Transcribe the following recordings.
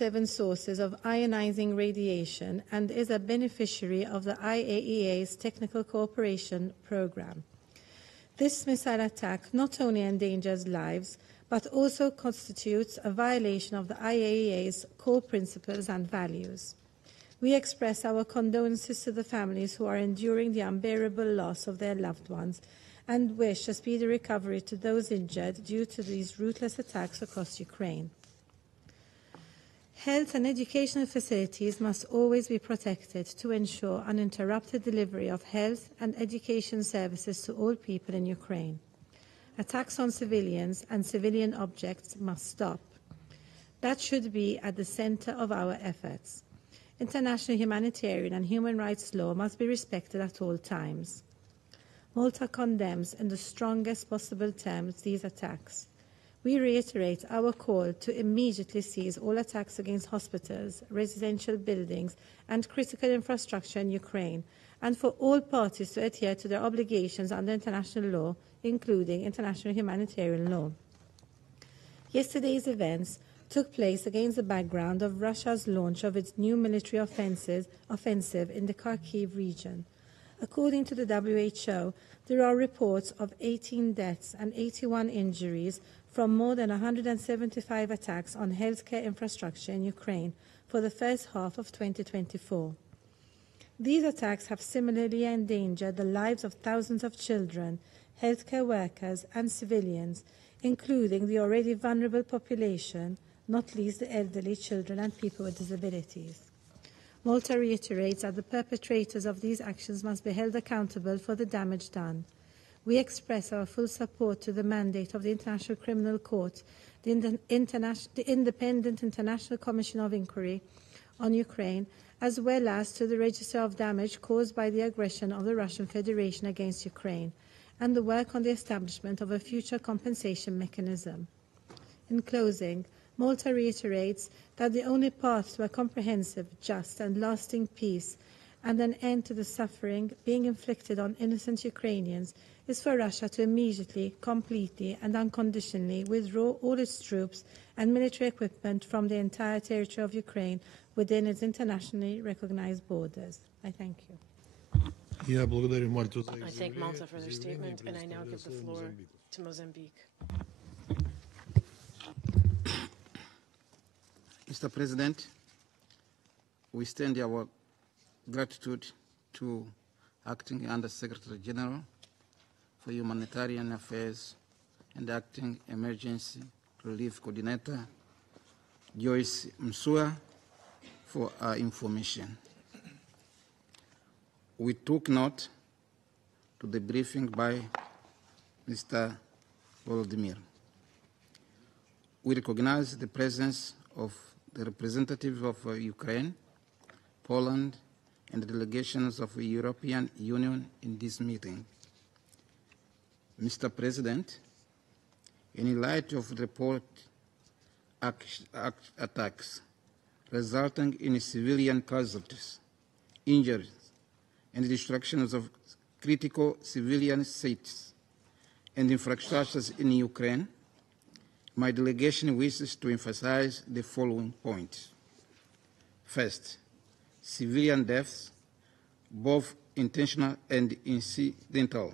107 sources of ionizing radiation and is a beneficiary of the IAEA's Technical Cooperation Program. This missile attack not only endangers lives, but also constitutes a violation of the IAEA's core principles and values. We express our condolences to the families who are enduring the unbearable loss of their loved ones and wish a speedy recovery to those injured due to these ruthless attacks across Ukraine. Health and educational facilities must always be protected to ensure uninterrupted delivery of health and education services to all people in Ukraine. Attacks on civilians and civilian objects must stop. That should be at the center of our efforts. International humanitarian and human rights law must be respected at all times. Malta condemns in the strongest possible terms these attacks. We reiterate our call to immediately cease all attacks against hospitals, residential buildings, and critical infrastructure in Ukraine, and for all parties to adhere to their obligations under international law, including international humanitarian law. Yesterday's events took place against the background of Russia's launch of its new military offensive in the Kharkiv region. According to the WHO, there are reports of 18 deaths and 81 injuries from more than 175 attacks on healthcare infrastructure in Ukraine for the first half of 2024. These attacks have similarly endangered the lives of thousands of children, healthcare workers, and civilians, including the already vulnerable population, not least the elderly, children, and people with disabilities. Malta reiterates that the perpetrators of these actions must be held accountable for the damage done. We express our full support to the mandate of the International Criminal Court, the Independent International Commission of Inquiry on Ukraine, as well as to the register of damage caused by the aggression of the Russian Federation against Ukraine, and the work on the establishment of a future compensation mechanism. In closing, Malta reiterates that the only path to a comprehensive, just, and lasting peace and an end to the suffering being inflicted on innocent Ukrainians is for Russia to immediately, completely, and unconditionally withdraw all its troops and military equipment from the entire territory of Ukraine within its internationally recognized borders. I thank you. I thank Malta for their statement, and I now give the floor to Mozambique. Mr. President, we extend our gratitude to Acting Under-Secretary General for Humanitarian Affairs and Acting Emergency Relief Coordinator, Joyce Msua, for our information. We took note to the briefing by Mr. Volodymyr. We recognize the presence of the representatives of Ukraine, Poland, and the delegations of the European Union in this meeting. Mr. President, in light of the report attacks resulting in civilian casualties, injuries, and destructions of critical civilian sites and infrastructures in Ukraine, my delegation wishes to emphasize the following points. First, civilian deaths, both intentional and incidental,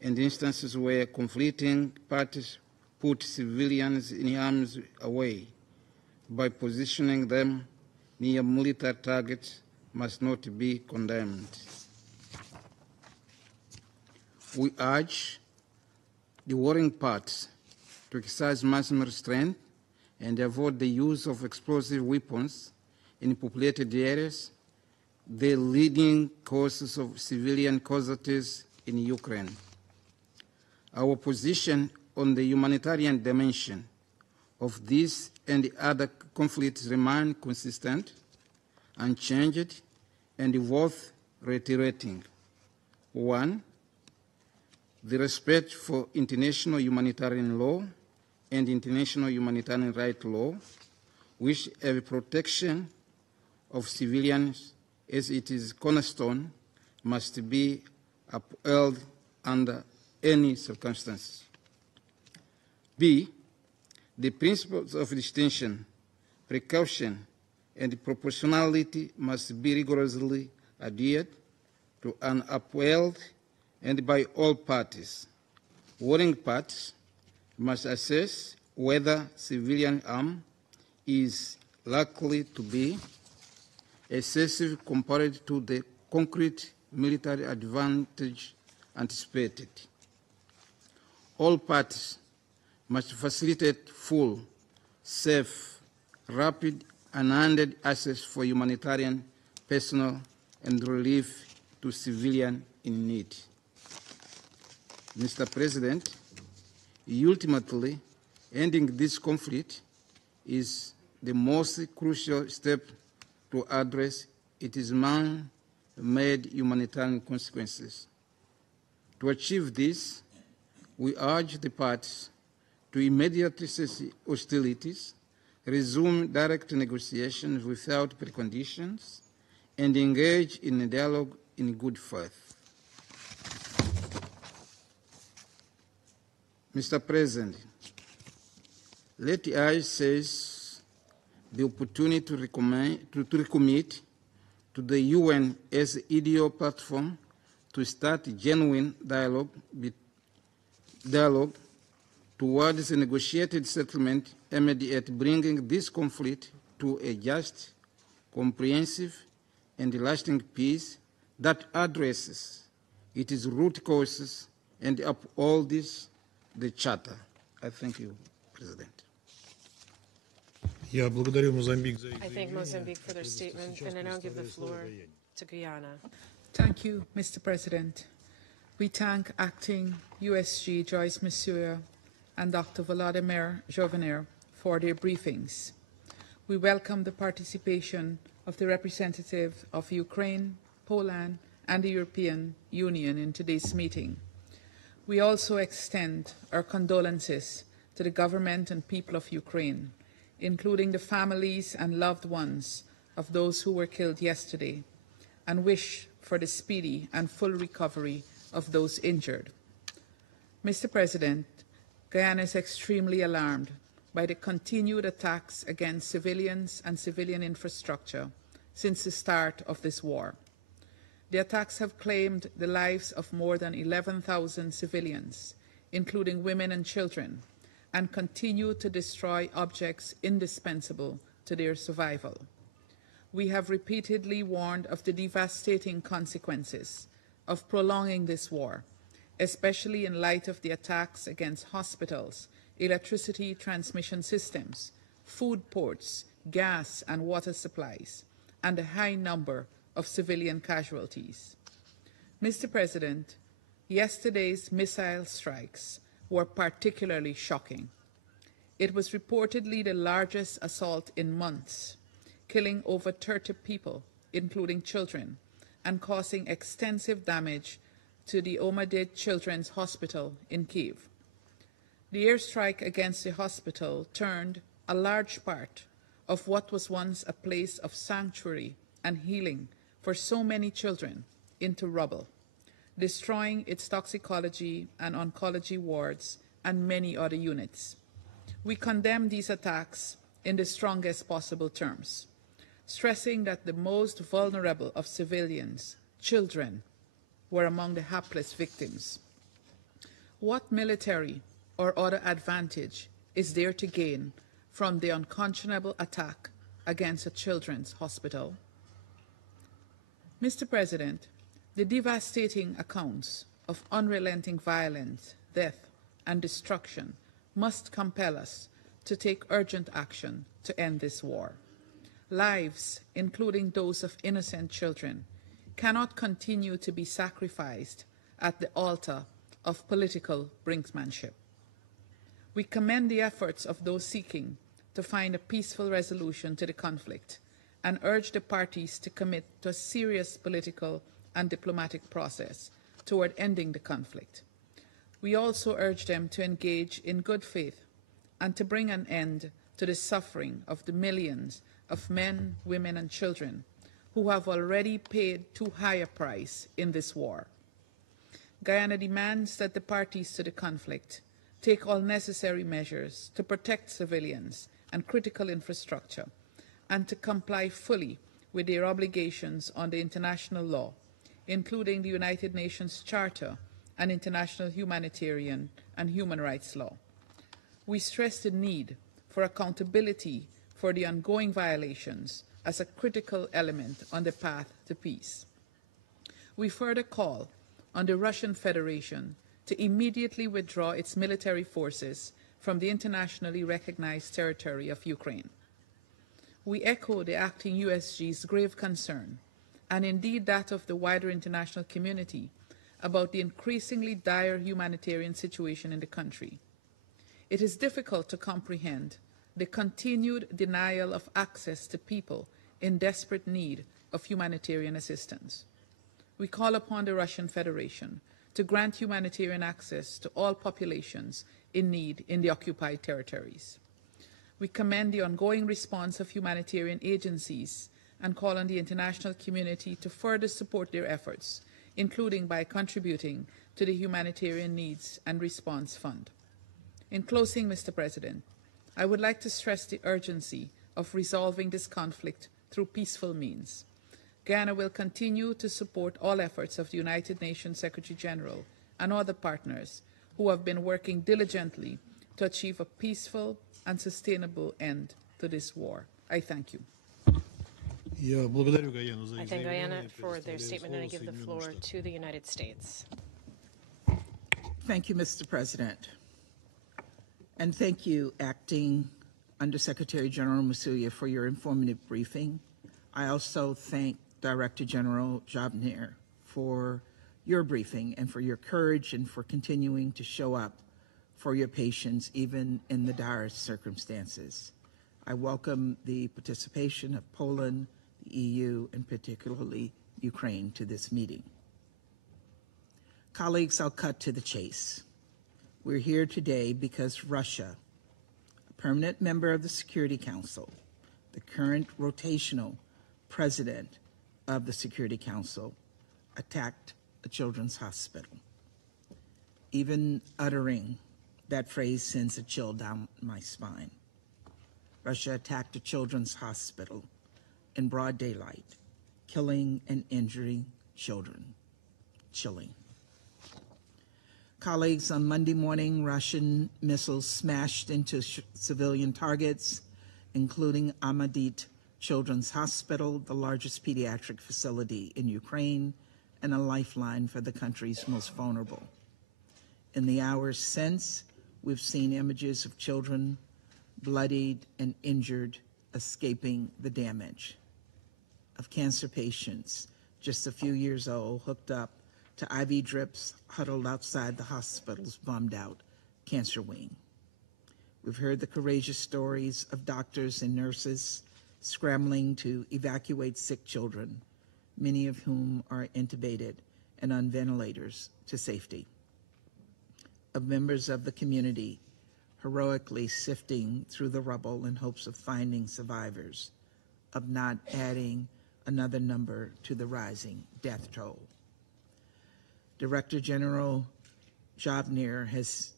and instances where conflicting parties put civilians in harm's way by positioning them near military targets, must not be condemned. We urge the warring parties to exercise maximum restraint and avoid the use of explosive weapons in populated areas, the leading causes of civilian casualties in Ukraine. Our position on the humanitarian dimension of this and the other conflicts remain consistent, unchanged, and worth reiterating. 1. The respect for international humanitarian law and international humanitarian rights law, which have protection of civilians as it is cornerstone, must be upheld under any circumstances. B. The principles of distinction, precaution and proportionality must be rigorously adhered to and upheld and by all parties. Warring parties must assess whether civilian harm is likely to be excessive compared to the concrete military advantage anticipated. All parties must facilitate full, safe, rapid, and unhindered access for humanitarian personnel and relief to civilians in need. Mr. President, ultimately, ending this conflict is the most crucial step to address its man-made humanitarian consequences. To achieve this, we urge the parties to immediately cease hostilities, resume direct negotiations without preconditions, and engage in a dialogue in good faith. Mr. President, let I seize the opportunity to recommit to the UNSC platform to start genuine dialogue towards a negotiated settlement aimed at bringing this conflict to a just, comprehensive, and lasting peace that addresses its root causes and upholds the Charter. I thank you, President. Я благодарю Мозамбик за их I thank Mozambique for their statement, and I now give the floor to Guyana. Thank you, Mr. President. We thank Acting USG Joyce Messier and Dr. Volodymyr Jovenir for their briefings. We welcome the participation of the representative of Ukraine, Poland, and the European Union in today's meeting. We also extend our condolences to the government and people of Ukraine, including the families and loved ones of those who were killed yesterday, and wish for the speedy and full recovery of those injured. Mr. President, Guyana is extremely alarmed by the continued attacks against civilians and civilian infrastructure since the start of this war. The attacks have claimed the lives of more than 11,000 civilians, including women and children, and continue to destroy objects indispensable to their survival. We have repeatedly warned of the devastating consequences of prolonging this war, especially in light of the attacks against hospitals, electricity transmission systems, food ports, gas and water supplies, and a high number of civilian casualties. Mr. President, yesterday's missile strikes were particularly shocking. It was reportedly the largest assault in months, killing over 30 people, including children, and causing extensive damage to the Omadid Children's Hospital in Kiev. The airstrike against the hospital turned a large part of what was once a place of sanctuary and healing for so many children into rubble, destroying its toxicology and oncology wards and many other units. We condemn these attacks in the strongest possible terms, stressing that the most vulnerable of civilians, children, were among the hapless victims. What military or other advantage is there to gain from the unconscionable attack against a children's hospital? Mr. President, the devastating accounts of unrelenting violence, death, and destruction must compel us to take urgent action to end this war. Lives, including those of innocent children, cannot continue to be sacrificed at the altar of political brinksmanship. We commend the efforts of those seeking to find a peaceful resolution to the conflict and urge the parties to commit to a serious political and diplomatic process toward ending the conflict. We also urge them to engage in good faith and to bring an end to the suffering of the millions of men, women, and children who have already paid too high a price in this war. Guyana demands that the parties to the conflict take all necessary measures to protect civilians and critical infrastructure and to comply fully with their obligations under international law, including the United Nations Charter and international humanitarian and human rights law. We stress the need for accountability for the ongoing violations as a critical element on the path to peace. We further call on the Russian Federation to immediately withdraw its military forces from the internationally recognized territory of Ukraine. We echo the acting USG's grave concern, and indeed that of the wider international community, about the increasingly dire humanitarian situation in the country. It is difficult to comprehend the continued denial of access to people in desperate need of humanitarian assistance. We call upon the Russian Federation to grant humanitarian access to all populations in need in the occupied territories. We commend the ongoing response of humanitarian agencies and call on the international community to further support their efforts, including by contributing to the Humanitarian Needs and Response Fund. In closing, Mr. President, I would like to stress the urgency of resolving this conflict through peaceful means. Guyana will continue to support all efforts of the United Nations Secretary General and other partners who have been working diligently to achieve a peaceful and sustainable end to this war. I thank you. I thank Guyana for their statement, and I give the floor to the United States. Thank you, Mr. President. And thank you, Acting Undersecretary General Masuya, for your informative briefing. I also thank Director General Jobner for your briefing and for your courage and for continuing to show up for your patients, even in the direst circumstances. I welcome the participation of Poland, the EU, and particularly Ukraine to this meeting. Colleagues, I'll cut to the chase. We're here today because Russia, a permanent member of the Security Council, the current rotational president of the Security Council, attacked a children's hospital. Even uttering that phrase sends a chill down my spine. Russia attacked a children's hospital in broad daylight, killing and injuring children. Chilling. Colleagues, on Monday morning, Russian missiles smashed into civilian targets, including Ahmadit Children's Hospital, the largest pediatric facility in Ukraine, and a lifeline for the country's most vulnerable. In the hours since, we've seen images of children bloodied and injured, escaping the damage, of cancer patients just a few years old hooked up to IV drips, huddled outside the hospital's bombed out cancer wing. We've heard the courageous stories of doctors and nurses scrambling to evacuate sick children, many of whom are intubated and on ventilators to safety. Of members of the community heroically sifting through the rubble in hopes of finding survivors, of not adding another number to the rising death toll. Director General Jobner has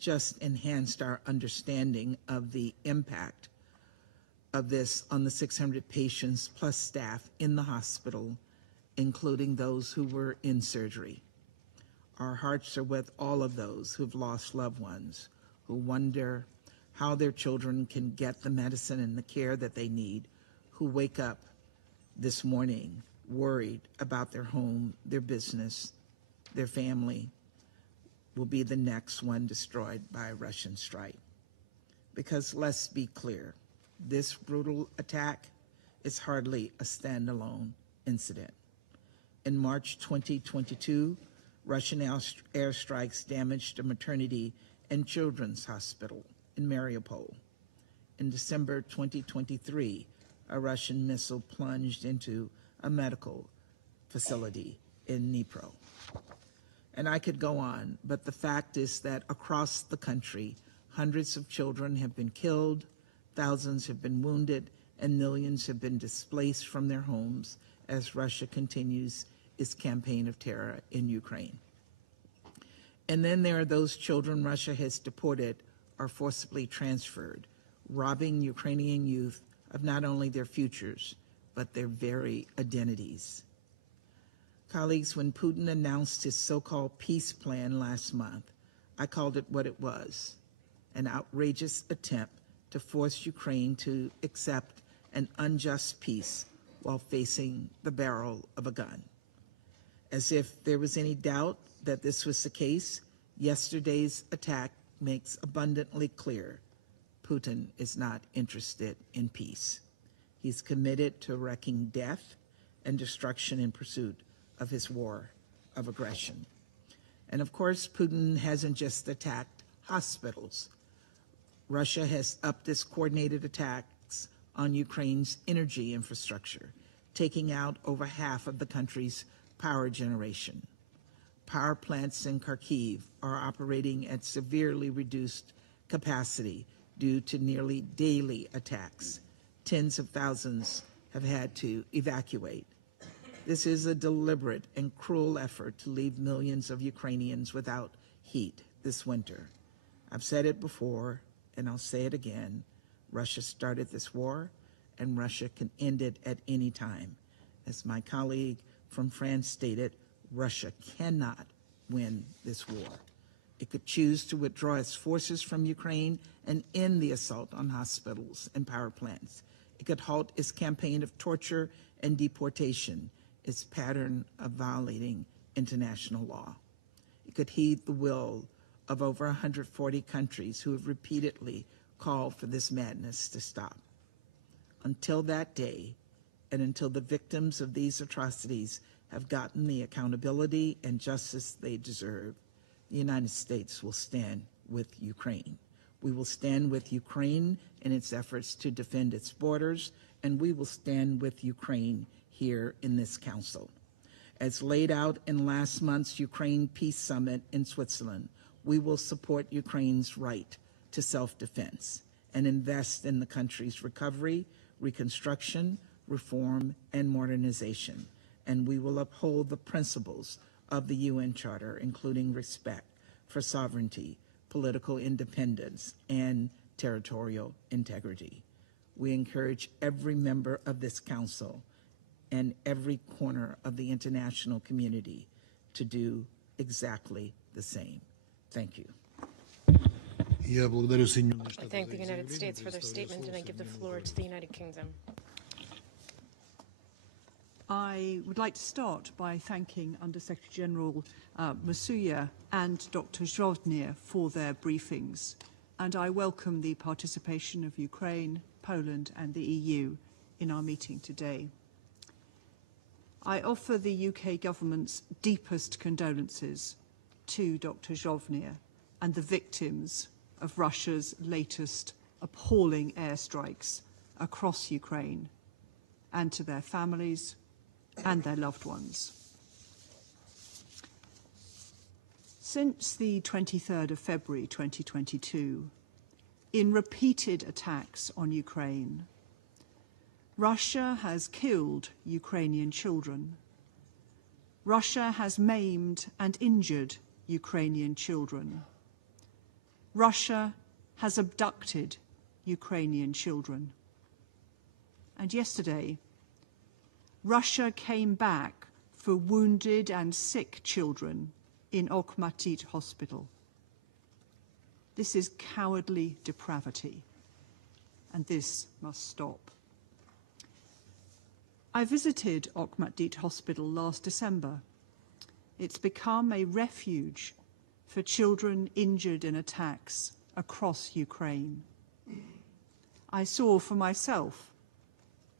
just enhanced our understanding of the impact of this on the 600 patients plus staff in the hospital, including those who were in surgery. Our hearts are with all of those who've lost loved ones, who wonder how their children can get the medicine and the care that they need, who wake up this morning worried about their home, their business, their family will be the next one destroyed by a Russian strike. Because let's be clear, this brutal attack is hardly a standalone incident. In March 2022, Russian airstrikes damaged a maternity and children's hospital in Mariupol. In December 2023, a Russian missile plunged into a medical facility in Dnipro. And I could go on, but the fact is that across the country, hundreds of children have been killed, thousands have been wounded, and millions have been displaced from their homes as Russia continues its campaign of terror in Ukraine. And then there are those children Russia has deported or forcibly transferred, robbing Ukrainian youth of not only their futures, but their very identities. Colleagues, when Putin announced his so-called peace plan last month, I called it what it was, an outrageous attempt to force Ukraine to accept an unjust peace while facing the barrel of a gun. As if there was any doubt that this was the case, yesterday's attack makes abundantly clear Putin is not interested in peace. He's committed to wreaking death and destruction in pursuit of his war of aggression. And of course, Putin hasn't just attacked hospitals. Russia has upped its coordinated attacks on Ukraine's energy infrastructure, taking out over half of the country's power generation. Power plants in Kharkiv are operating at severely reduced capacity due to nearly daily attacks. Tens of thousands have had to evacuate. This is a deliberate and cruel effort to leave millions of Ukrainians without heat this winter. I've said it before, and I'll say it again. Russia started this war, and Russia can end it at any time. As my colleague from France stated, Russia cannot win this war. It could choose to withdraw its forces from Ukraine and end the assault on hospitals and power plants. It could halt its campaign of torture and deportation, its pattern of violating international law. It could heed the will of over 140 countries who have repeatedly called for this madness to stop. Until that day, and until the victims of these atrocities have gotten the accountability and justice they deserve, the United States will stand with Ukraine. We will stand with Ukraine in its efforts to defend its borders, and we will stand with Ukraine here in this Council. As laid out in last month's Ukraine Peace Summit in Switzerland, we will support Ukraine's right to self-defense and invest in the country's recovery, reconstruction, reform, and modernization. And we will uphold the principles of the UN Charter, including respect for sovereignty, political independence, and territorial integrity. We encourage every member of this Council and every corner of the international community to do exactly the same. Thank you. I thank the United States for their statement, and I give the floor to the United Kingdom. I would like to start by thanking Under-Secretary General Masuya and Dr. Zhovnir for their briefings, and I welcome the participation of Ukraine, Poland and the EU in our meeting today. I offer the UK government's deepest condolences to Dr. Zhovnir and the victims of Russia's latest appalling airstrikes across Ukraine, and to their families and their loved ones. Since the 23rd of February 2022, in repeated attacks on Ukraine, Russia has killed Ukrainian children. Russia has maimed and injured Ukrainian children. Russia has abducted Ukrainian children. And yesterday, Russia came back for wounded and sick children in Okhmatit Hospital. This is cowardly depravity, and this must stop. I visited Okhmatit Hospital last December. It's become a refuge for children injured in attacks across Ukraine. I saw for myself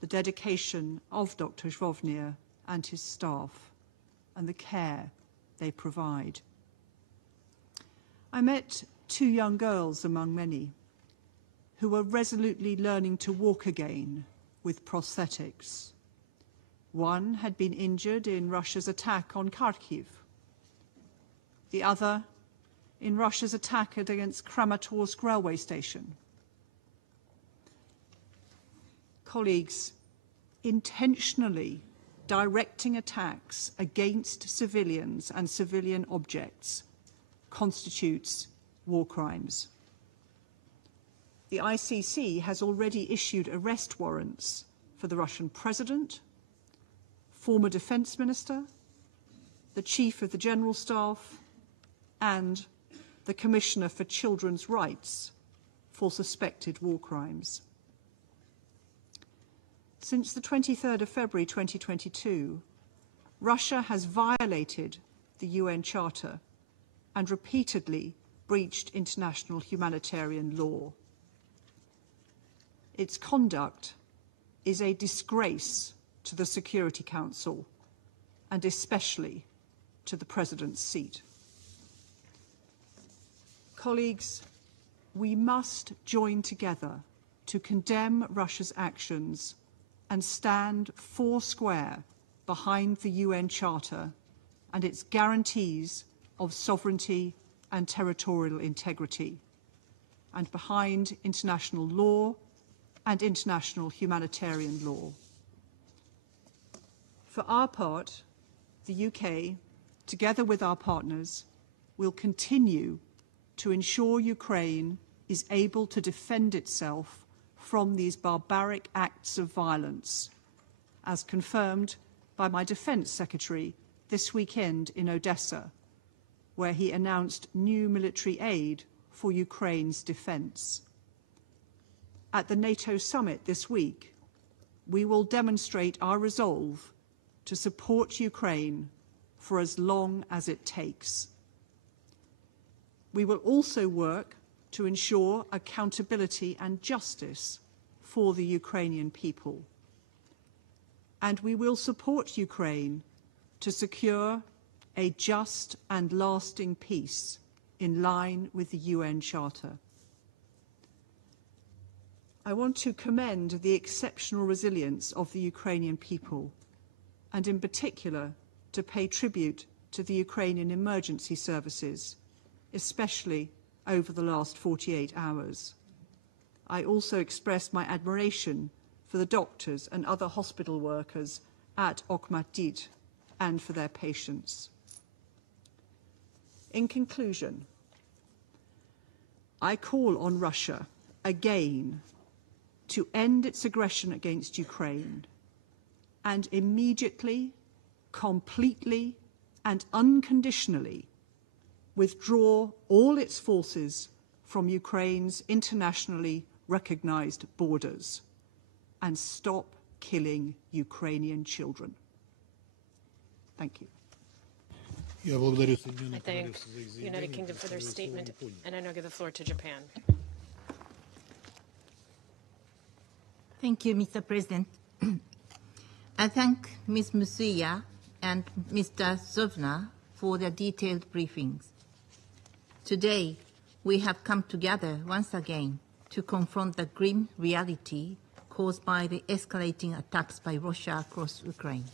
the dedication of Dr. Zhovnir and his staff and the care they provide. I met 2 young girls among many who were resolutely learning to walk again with prosthetics. One had been injured in Russia's attack on Kharkiv. The other in Russia's attack against Kramatorsk railway station. Colleagues, intentionally directing attacks against civilians and civilian objects constitutes war crimes. the ICC has already issued arrest warrants for the Russian president, former defense minister, the chief of the general staff, and the Commissioner for Children's Rights for suspected war crimes. Since the 23rd of February 2022, Russia has violated the UN Charter and repeatedly breached international humanitarian law. Its conduct is a disgrace to the Security Council and especially to the President's seat. Colleagues, we must join together to condemn Russia's actions and stand foursquare behind the UN Charter and its guarantees of sovereignty and territorial integrity, and behind international law and international humanitarian law. For our part, the UK, together with our partners, will continue to ensure Ukraine is able to defend itself from these barbaric acts of violence, as confirmed by my Defence Secretary this weekend in Odessa, where he announced new military aid for Ukraine's defence. At the NATO summit this week, we will demonstrate our resolve to support Ukraine for as long as it takes. We will also work to ensure accountability and justice for the Ukrainian people. And we will support Ukraine to secure a just and lasting peace in line with the UN Charter. I want to commend the exceptional resilience of the Ukrainian people, and in particular to pay tribute to the Ukrainian emergency services, especially over the last 48 hours. I also express my admiration for the doctors and other hospital workers at Okhmatdit and for their patience. In conclusion, I call on Russia again to end its aggression against Ukraine and immediately, completely and unconditionally withdraw all its forces from Ukraine's internationally recognized borders and stop killing Ukrainian children. Thank you. I thank the United Kingdom for their statement, and I now give the floor to Japan. Thank you, Mr. President. I thank Ms. Musuya and Mr. Zovna for their detailed briefings. Today, we have come together once again to confront the grim reality caused by the escalating attacks by Russia across Ukraine.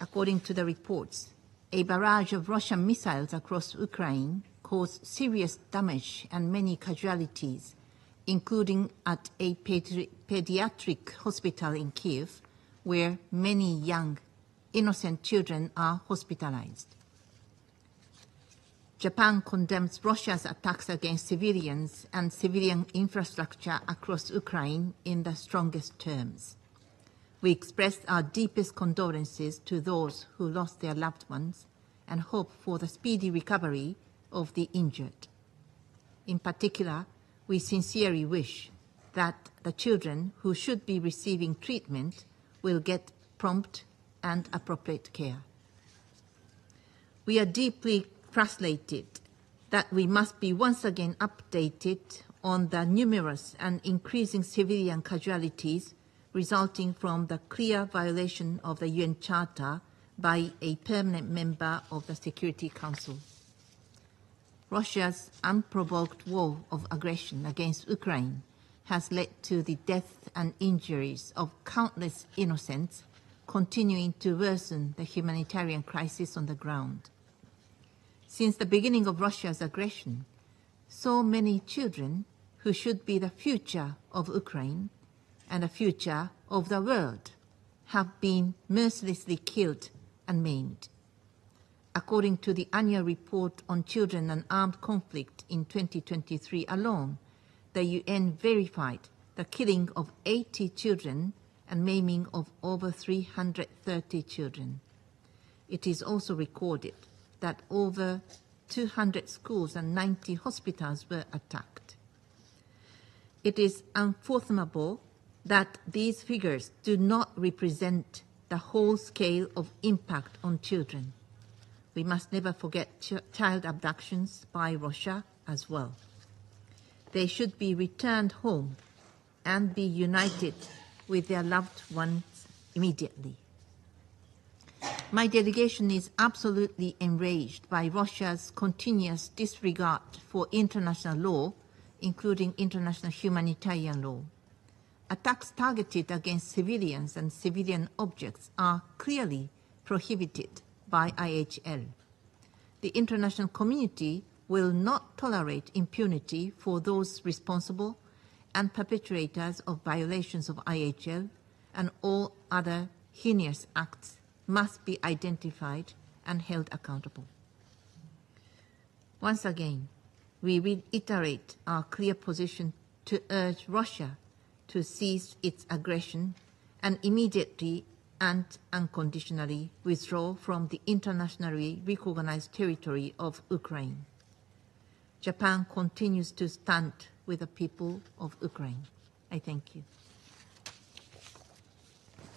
According to the reports, a barrage of Russian missiles across Ukraine caused serious damage and many casualties, including at a pediatric hospital in Kiev, where many young, innocent children are hospitalized. Japan condemns Russia's attacks against civilians and civilian infrastructure across Ukraine in the strongest terms. We express our deepest condolences to those who lost their loved ones and hope for the speedy recovery of the injured. In particular, we sincerely wish that the children who should be receiving treatment will get prompt and appropriate care. We are deeply frustrated that we must be once again updated on the numerous and increasing civilian casualties resulting from the clear violation of the UN Charter by a permanent member of the Security Council. Russia's unprovoked war of aggression against Ukraine has led to the death and injuries of countless innocents, continuing to worsen the humanitarian crisis on the ground. Since the beginning of Russia's aggression, so many children who should be the future of Ukraine and the future of the world have been mercilessly killed and maimed. According to the annual report on children and armed conflict in 2023 alone, the UN verified the killing of 80 children and maiming of over 330 children. It is also recorded that over 200 schools and 90 hospitals were attacked. It is unfathomable that these figures do not represent the whole scale of impact on children. We must never forget child abductions by Russia as well. They should be returned home and be united with their loved ones immediately. My delegation is absolutely enraged by Russia's continuous disregard for international law, including international humanitarian law. Attacks targeted against civilians and civilian objects are clearly prohibited by IHL. The international community will not tolerate impunity for those responsible and perpetrators of violations of IHL, and all other heinous acts must be identified and held accountable. Once again, we reiterate our clear position to urge Russia to cease its aggression and immediately and unconditionally withdraw from the internationally recognized territory of Ukraine. Japan continues to stand with the people of Ukraine. I thank you.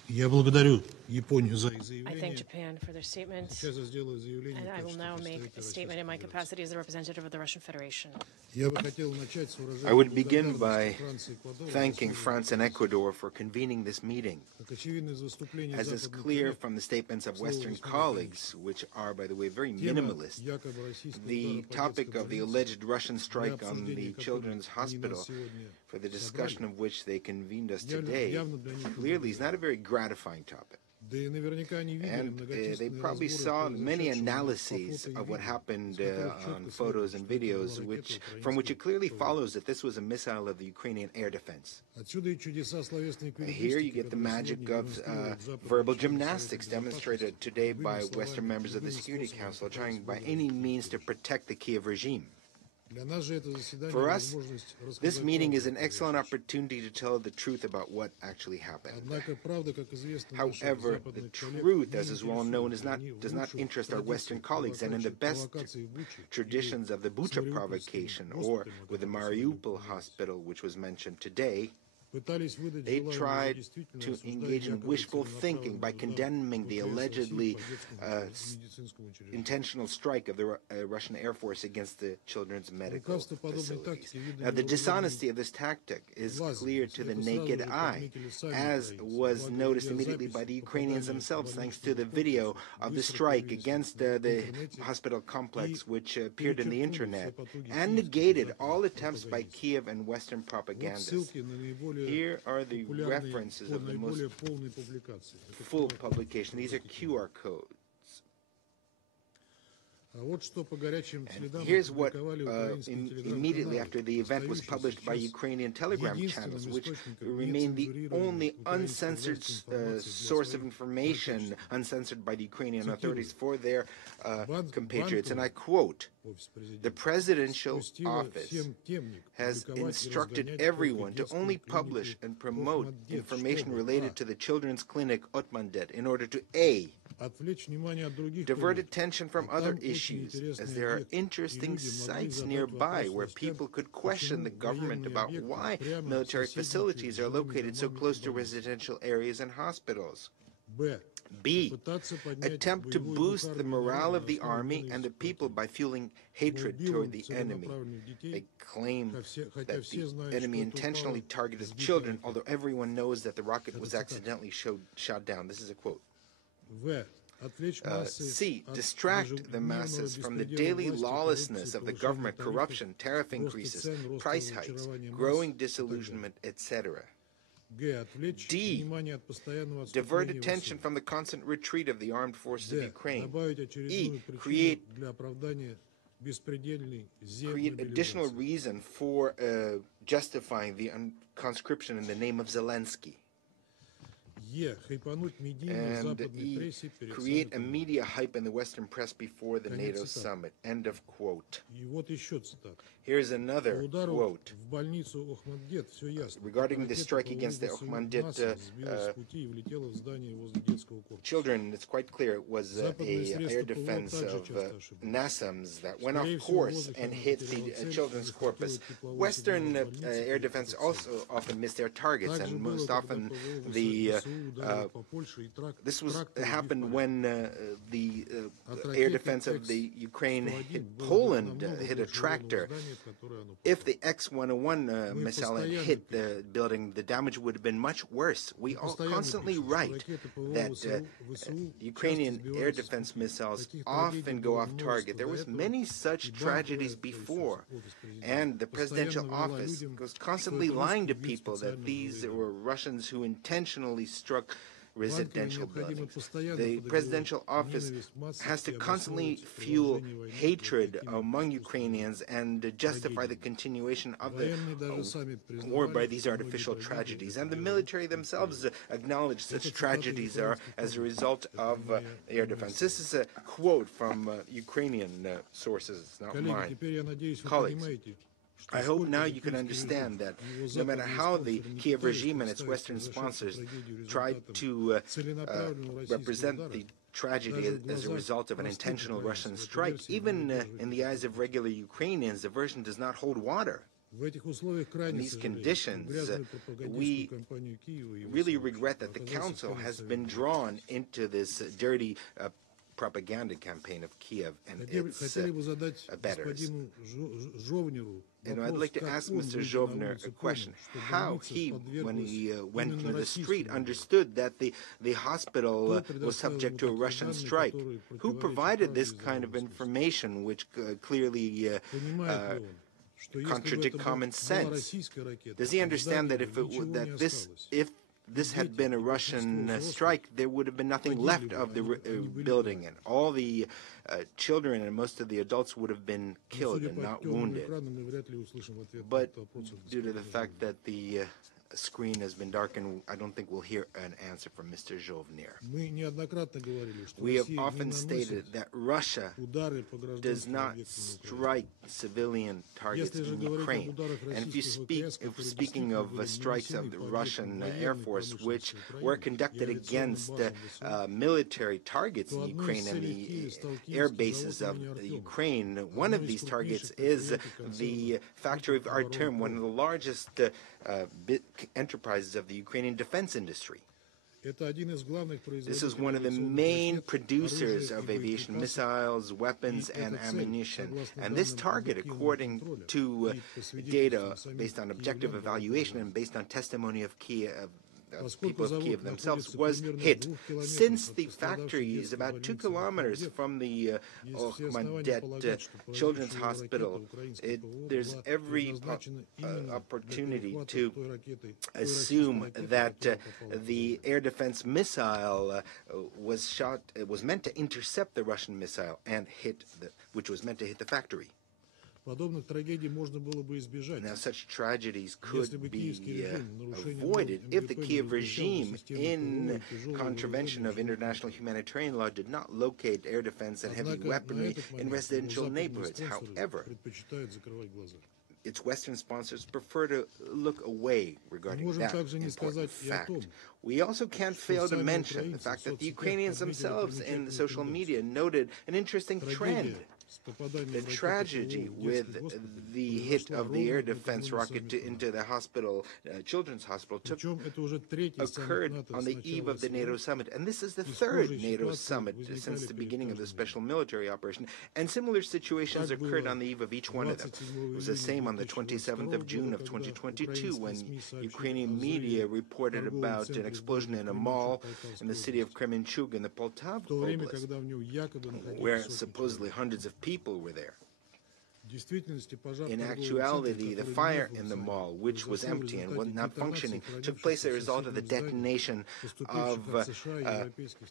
Я благодарю Японию за их I заявление. thank Japan for their statement, Сейчас я сделаю заявление and в I will качестве now make представителя a statement in my Российской capacity as the representative of the Russian Federation. Федерации. Я бы хотел начать с выражения I would begin благодарности by Франции и Эквадору за thanking условия France and Ecuador for convening this meeting. Как очевидно из выступлений As is западных clear коллег, from the statements of Western colleagues, which are, by the way, very тема minimalist, якобы российского the удара по topic детской of the больнице, alleged Russian для strike on обсуждения the которой children's они hospital, нас сегодня for the discussion собрали, of which they convened us явно today, для них clearly is удобно. not a very gratifying topic. Да и наверняка они видели And they многочисленные probably разборы saw many произошедшего по analyses фото и of what видео, happened из которых on четко photos следует, and что это videos, была ракета from which it clearly украинской follows that this was a missile of the Ukrainian air defense. Отсюда и чудеса словесной Here you эквилибристики, get the которые magic сегодня of демонстрируют западные verbal члены Совета gymnastics Безопасности demonstrated today by любыми Western словами, members of the любыми Security способами Council, пытаясь trying by выдавить any эту means to политику. protect the Kiev regime. Для нас же это заседание For us, возможность this рассказать meeting правду is о an excellent произошедшем. opportunity to tell the truth about what actually happened. Однако правда, как известно, наших However, the западных коллег truth, не as is well known, интересует. does Они not в interest лучших our Western традициях colleagues, and in the best провокаций в Буче traditions of the с Bucha Мариупольским provocation, or госпиталем, with the который сегодня Mariupol упоминался, hospital, which was mentioned today, пытались выдать they желаемое за tried действительное, to осуждая engage in якобы wishful thinking by целенаправленный удар condemning the ВКС России allegedly по детскому медицинскому учреждению. intentional strike of the Russian Air Force against the children's medical Лукавство подобной facilities. тактики видно Now, the невооруженным dishonesty of this tactic is глазом. clear to the Это сразу naked же eye, подметили сами as украинцы. was Благо noticed immediately by the видеозаписи Ukrainians попадания themselves, в thanks to the больничный video комплекс of the быстро strike появились against в the интернете hospital complex, и which appeared in the перечеркнули internet, все потуги and киевских negated западных all attempts by пропагандистов. Kiev and Western Вот propagandists. ссылки на наиболее Here are the популярные, references of the most наиболее полные публикации. Это full QR-коды, publication. These are которые QR codes. А вот что по горячим следам Here's what опубликовали украинские immediately телеграм-каналы, after the event was остающиеся published by сейчас Ukrainian telegram channels, единственным which источником remain the нецензурированной only украинской uncensored властью информации для source of своих information, соотечественников. uncensored by the Ukrainian Цитирую. authorities for their compatriots. And I Банковый quote, офис the президента presidential спустила office всем темник has публиковать и instructed разгонять everyone только to only детскую publish клинику and promote Охматдит, information чтобы related to the children's clinic Otmandet in order to A, отвлечь внимание от других divert коллег. attention from А other там очень issues, as интересные there are объекты, и interesting люди могли sites задать nearby вопрос where властям, people could question the почему government военные about объекты why прямо military соседничают facilities с are жилыми located so домами и close to больницами. residential areas and hospitals. Б. B, Попытаться поднять attempt to боевой boost дух the армии morale народа of на the основе army and the ненависти к people противнику. by fueling hatred toward the enemy. целенаправленных детей, They claim хотя that все the знают, enemy что это intentionally упала targeted сбитая children, ракета. although everyone knows that the rocket Это was цитата. accidentally shot down. This is a quote. В. Отвлечь массы C, от distract the ежедневного masses from the беспредела daily власти, lawlessness коррупции, of the повышения government, тарифов, corruption, tariff роста increases, цен, роста price hikes, разочарования масс growing и так далее. disillusionment, etc. Г. Отвлечь D, внимание от постоянного divert отступления attention ВСУ. from the constant retreat of the armed forces of Д. Ukraine. Добавить очередную create причину для оправдания беспредельной земной create additional мобилизации. reason for justifying the conscription in the name of Zelensky. create a media hype in the Western press before the NATO summit. End of quote. Here's another quote regarding the strike against the Okhmadit children. It's quite clear it was a air defense of NASAMS that went off course and hit the children's corpus. Western air defense also often miss their targets, and most often this happened when the air defense of the Ukraine hit Poland, hit a tractor. If the X-101 missile had hit the building, the damage would have been much worse. We all constantly write that Ukrainian air defense missiles often go off target. There was many such tragedies before, and the presidential office was constantly lying to people that these were Russians who intentionally struck residential buildings. The presidential office has to constantly fuel hatred among Ukrainians and justify the continuation of the war by these artificial tragedies. And the military themselves acknowledge such tragedies are as a result of air defense. This is a quote from Ukrainian sources, not mine. Colleagues, I hope now you can understand that no matter how the Kiev regime and its Western sponsors try to represent the tragedy as a result of an intentional Russian strike, even in the eyes of regular Ukrainians, the version does not hold water. In these conditions, we really regret that the Council has been drawn into this dirty propaganda campaign of Kiev and its abettors. And I'd like to ask Mr. Zhovner a question. How he, when he went into the street, understood that the hospital was subject to a Russian strike? Who provided this kind of information, which clearly contradict common sense? Does he understand that if this had been a Russian strike, there would have been nothing left of the building, and all the children and most of the adults would have been killed and not wounded. But due to the fact that the screen has been darkened, I don't think we'll hear an answer from Mr. Zhovner. We have often stated that Russia does not strike civilian targets in Ukraine. And speaking of strikes of the Russian Air Force, which were conducted against military targets in Ukraine and the air bases of Ukraine, one of these targets is the factory of Artem, one of the largest enterprises of the Ukrainian defense industry. This is one of the main producers of aviation missiles, weapons, and ammunition. And this target, according to data based on objective evaluation and based on testimony of people of Kiev themselves, was hit. Since the factory is about 2 kilometers from the Okhmadit Children's Hospital, there's every opportunity to assume that the air defense missile was meant to intercept the Russian missile and which was meant to hit the factory. Now, such tragedies could be avoided if the Kiev regime, in contravention of international humanitarian law, did not locate air defense and heavy weaponry in residential neighborhoods. However, its Western sponsors prefer to look away regarding that important fact. We also can't fail to mention the fact that the Ukrainians themselves in the social media noted an interesting trend. The tragedy with the hit of the air defense rocket into the hospital, children's hospital, occurred on the eve of the NATO summit. And this is the third NATO summit since the beginning of the special military operation. And similar situations occurred on the eve of each one of them. It was the same on the 27th of June of 2022 when Ukrainian media reported about an explosion in a mall in the city of Kremenchug in the Poltava Oblast, where supposedly hundreds of people were there. In actuality, the fire in the mall, which was empty and was not functioning, took place as a result of the detonation of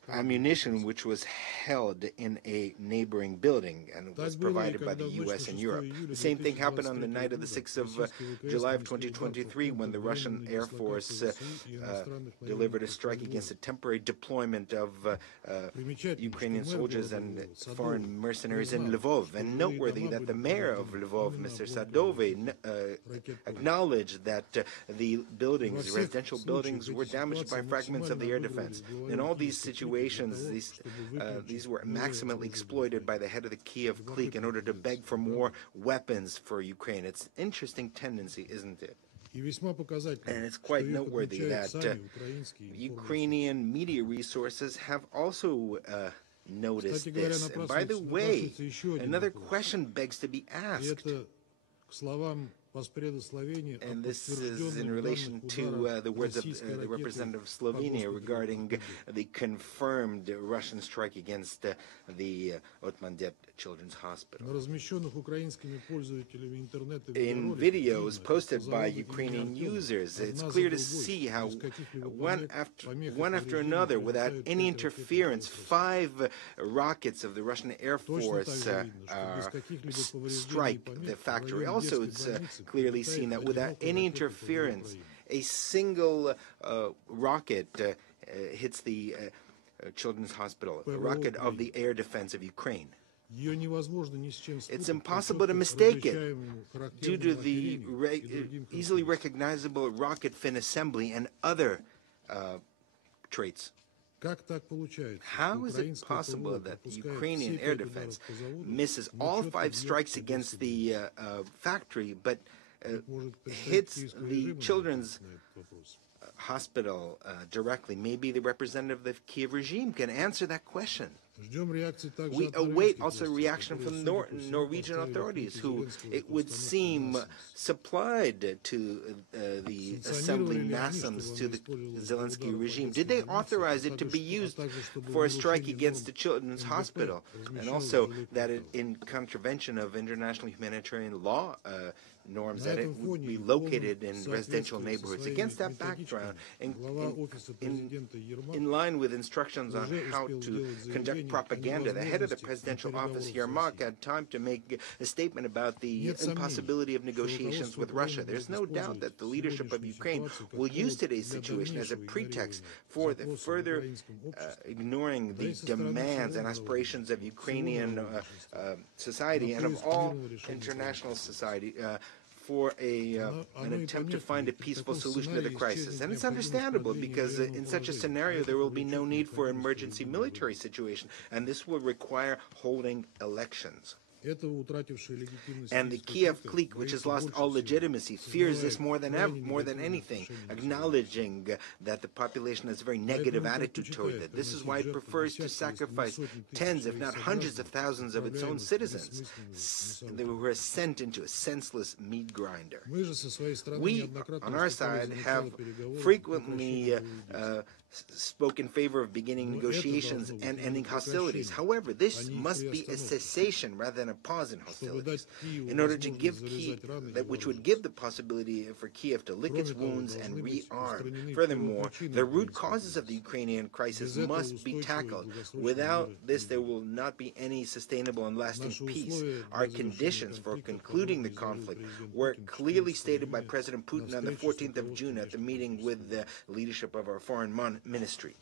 ammunition which was held in a neighboring building and was provided by the U.S. and Europe. The same thing happened on the night of the 6th of July of 2023 when the Russian Air Force delivered a strike against a temporary deployment of Ukrainian soldiers and foreign mercenaries in Lvov. And noteworthy that the mayor of Lvov, Mr. Sadovy, acknowledged that the buildings, residential buildings, were damaged by fragments of the air defense. In all these situations, these were maximally exploited by the head of the Kiev clique in order to beg for more weapons for Ukraine. It's an interesting tendency, isn't it? And it's quite noteworthy that Ukrainian media resources have also noticed this. And by the way, another question begs to be asked. And this is in relation to the words of the representative of Slovenia regarding the confirmed Russian strike against the Otmandet Children's Hospital. In videos posted by Ukrainian users, it's clear to see how one after another, without any interference, 5 rockets of the Russian Air Force strike the factory. Also, it's clearly seen that without any interference, a single rocket hits the children's hospital, a rocket of the air defense of Ukraine. It's impossible to mistake it due to the easily recognizable rocket fin assembly and other traits. How is it possible that the Ukrainian air defense misses all 5 strikes against the factory, but hits the children's hospital directly? Maybe the representative of the Kiev regime can answer that question. We await also a reaction from Norwegian authorities, who it would seem supplied to the assembly NASAMS to the Zelensky regime. Did they authorize it to be used for a strike against the children's hospital? And also that in contravention of international humanitarian law norms, that it would be located in residential neighborhoods. Against that background, in line with instructions on how to conduct propaganda, the head of the presidential office, Yermak, had time to make a statement about the impossibility of negotiations with Russia. There's no doubt that the leadership of Ukraine will use today's situation as a pretext for the further ignoring the demands and aspirations of Ukrainian society and of all international society for an attempt to find a peaceful solution to the crisis. And it's understandable, because in such a scenario there will be no need for an emergency military situation, and this will require holding elections. And the Kiev clique, which has lost all legitimacy, fears this more than anything, acknowledging that the population has a very negative attitude toward it. This is why it prefers to sacrifice tens, if not hundreds of thousands of its own citizens who were sent into a senseless meat grinder. We, on our side, have frequently spoke in favor of beginning negotiations and ending hostilities. However, this must be a cessation rather than a pause in hostilities, in order to give Kiev, which would give the possibility for Kiev to lick its wounds and rearm. Furthermore, the root causes of the Ukrainian crisis must be tackled. Without this, there will not be any sustainable and lasting peace. Our conditions for concluding the conflict were clearly stated by President Putin on the 14th of June at the meeting with the leadership of our foreign ministry.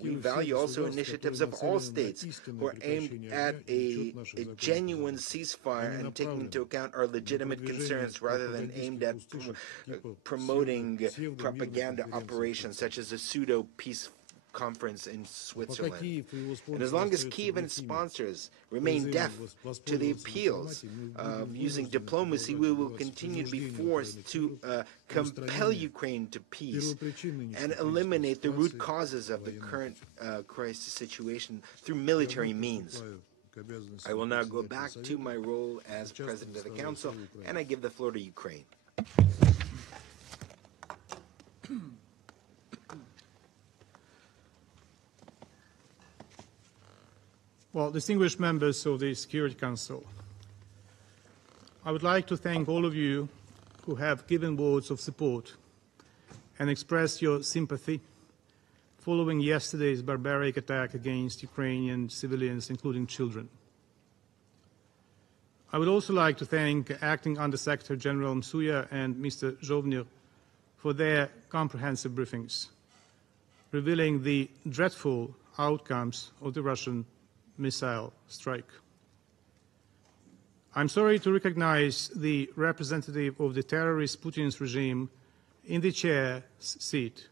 We value also initiatives of all states who are aimed at a genuine ceasefire and taking into account our legitimate concerns, rather than aimed at promoting propaganda operations such as a pseudo-peace conference in Switzerland. And as long as Kiev and its sponsors remain deaf to the appeals of using diplomacy, we will continue to be forced to compel Ukraine to peace and eliminate the root causes of the current crisis situation through military means. I will now go back to my role as President of the Council, and I give the floor to Ukraine. Well, distinguished members of the Security Council, I would like to thank all of you who have given words of support and expressed your sympathy following yesterday's barbaric attack against Ukrainian civilians, including children. I would also like to thank Acting Under-Secretary General Msuya and Mr. Zhovnir for their comprehensive briefings, revealing the dreadful outcomes of the Russian missile strike. I'm sorry to recognize the representative of the terrorist Putin's regime in the chair's seat.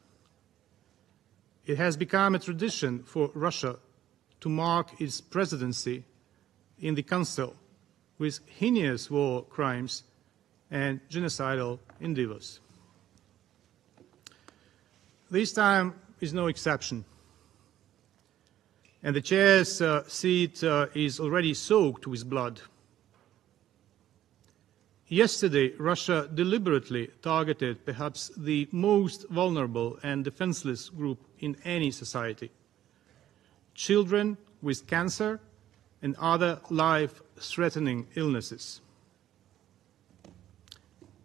It has become a tradition for Russia to mark its presidency in the Council with heinous war crimes and genocidal endeavors. This time is no exception, and the chair's seat is already soaked with blood. Yesterday, Russia deliberately targeted perhaps the most vulnerable and defenseless group in any society: children with cancer and other life-threatening illnesses.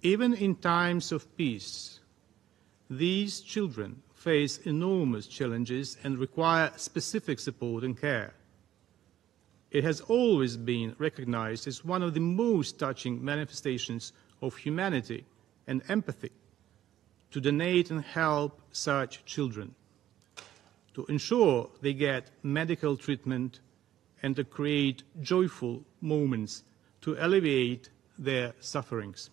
Even in times of peace, these children face enormous challenges and require specific support and care. It has always been recognized as one of the most touching manifestations of humanity and empathy to donate and help such children, to ensure they get medical treatment and to create joyful moments to alleviate their sufferings.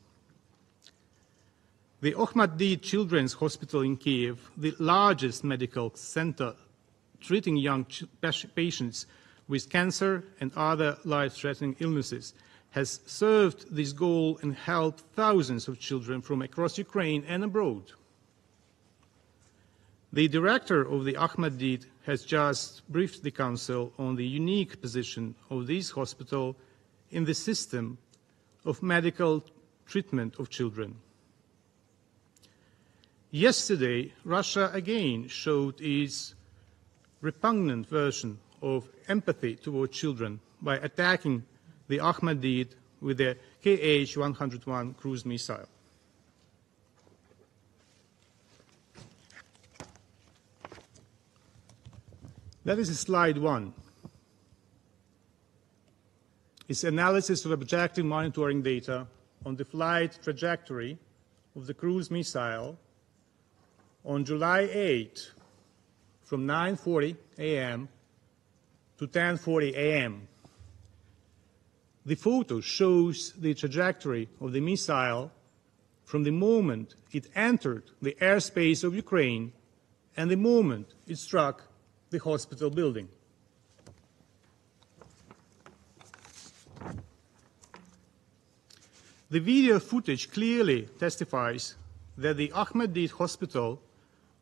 The Ohmad Children's Hospital in Kiev, the largest medical center treating young patients with cancer and other life-threatening illnesses, has served this goal and helped thousands of children from across Ukraine and abroad. The director of the Ahmadid has just briefed the Council on the unique position of this hospital in the system of medical treatment of children. Yesterday, Russia again showed its repugnant version of empathy toward children by attacking the Ahmadid with a Kh-101 cruise missile. That is slide 1. It's analysis of objective monitoring data on the flight trajectory of the cruise missile on July 8 from 9:40 a.m. to 10:40 a.m. The photo shows the trajectory of the missile from the moment it entered the airspace of Ukraine and the moment it struck the hospital building. The video footage clearly testifies that the Ahmadid hospital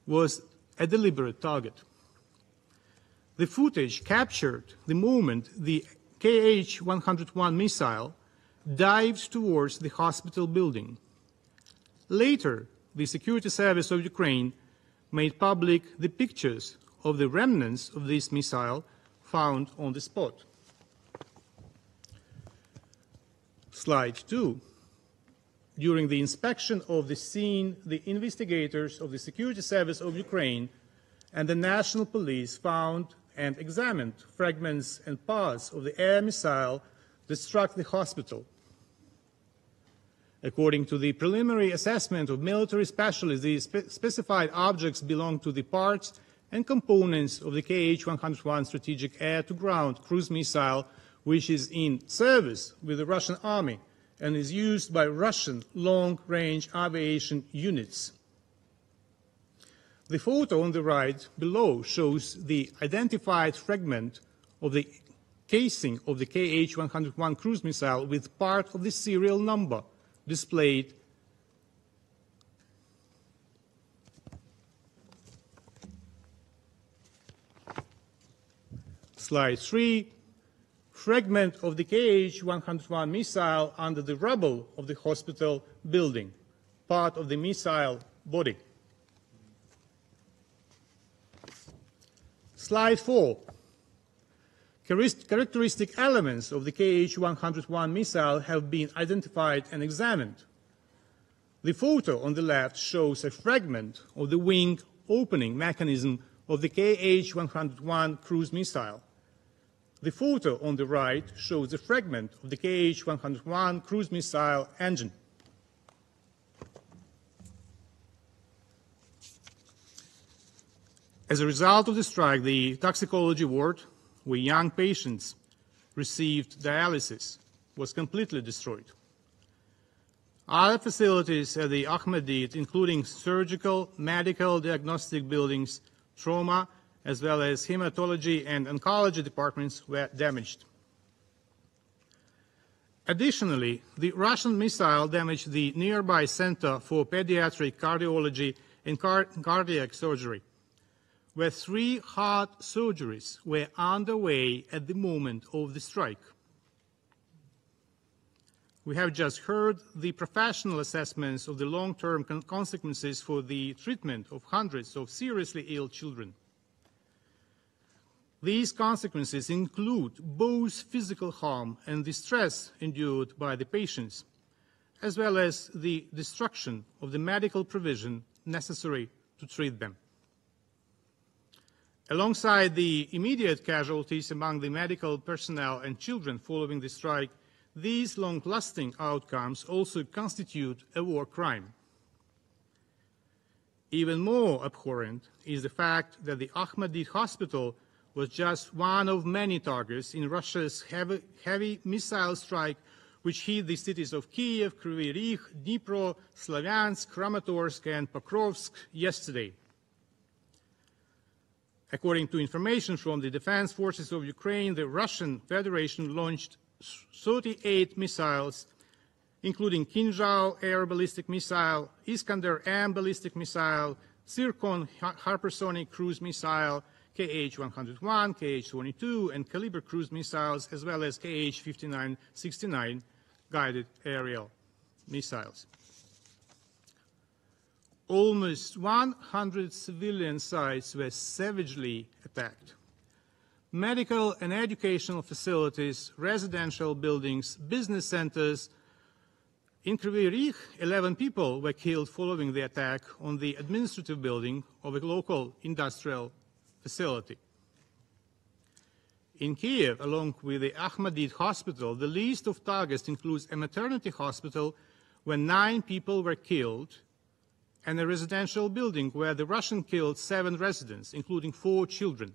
was a deliberate target. The footage captured the moment the Kh-101 missile dived towards the hospital building. Later, the Security Service of Ukraine made public the pictures of the remnants of this missile found on the spot. Slide 2. During the inspection of the scene, the investigators of the Security Service of Ukraine and the National Police found and examined fragments and parts of the air missile that struck the hospital. According to the preliminary assessment of military specialists, the specified objects belong to the parts and components of the Kh-101 strategic air-to-ground cruise missile, which is in service with the Russian army and is used by Russian long-range aviation units. The photo on the right below shows the identified fragment of the casing of the Kh-101 cruise missile with part of the serial number displayed. Slide 3, fragment of the Kh-101 missile under the rubble of the hospital building, part of the missile body. Slide 4, Characteristic elements of the KH-101 missile have been identified and examined. The photo on the left shows a fragment of the wing opening mechanism of the KH-101 cruise missile. The photo on the right shows a fragment of the KH-101 cruise missile engine. As a result of the strike, the toxicology ward, where young patients received dialysis, was completely destroyed. Other facilities at the Ahmediyat, including surgical, medical, diagnostic buildings, trauma, as well as hematology and oncology departments, were damaged. Additionally, the Russian missile damaged the nearby Center for Pediatric Cardiology and Cardiac Surgery, where 3 heart surgeries were underway at the moment of the strike. We have just heard the professional assessments of the long-term consequences for the treatment of hundreds of seriously ill children. These consequences include both physical harm and the stress endured by the patients, as well as the destruction of the medical provision necessary to treat them. Alongside the immediate casualties among the medical personnel and children following the strike, these long-lasting outcomes also constitute a war crime. Even more abhorrent is the fact that the Ahmediyat hospital was just one of many targets in Russia's heavy missile strike, which hit the cities of Kiev, Kryvyi Rih, Dnipro, Slavyansk, Kramatorsk, and Pokrovsk yesterday. According to information from the Defense Forces of Ukraine, the Russian Federation launched 38 missiles, including Kinzhal air ballistic missile, Iskander-M ballistic missile, Zircon hypersonic cruise missile, KH-101, KH-22, and Caliber cruise missiles, as well as KH-59-69 guided aerial missiles. Almost 100 civilian sites were savagely attacked. Medical and educational facilities, residential buildings, business centers. In Kryvyi Rih, 11 people were killed following the attack on the administrative building of a local industrial facility. In Kiev, along with the Ahmediyat hospital, the list of targets includes a maternity hospital where 9 people were killed, and a residential building where the Russians killed 7 residents, including 4 children.